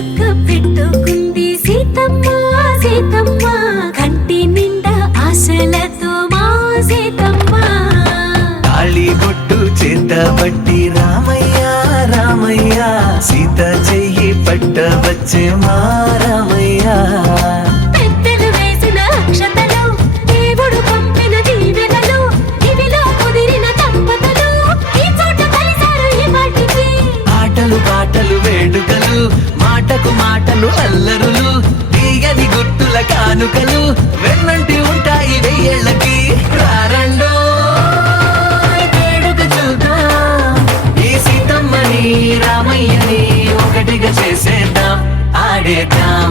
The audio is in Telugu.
చుక్క పెట్టుకుంది సీతమ్మ సీతమ్మ కంటి నిండా ఆశలతో మా సీతమ్మ తాళి బొట్టు చేతబట్టి రామయ్య రామయ్య సీత చెయ్యి పట్టవచ్చే మా రామయ్య పెద్దలు వేసిన అక్షతలు దేవుడు పంపిన దీవెనలు ఇవిలో కుదిరిన దంపతులు ఈ చోట కలిసారు ఈ వాటికి ఆటలు పాటలు వేడుకలు మాటకు మాటలు అల్లరులు తీయని గుర్తుల కానుకలు వెన్నంటి ఉంటాయి వెయ్యేళ్ళకి రారండో వేడుక చూద్దాం ఈ సీతమ్మని రామయ్యని ఒకటిగా చేసేద్దాం ఆడేద్దాం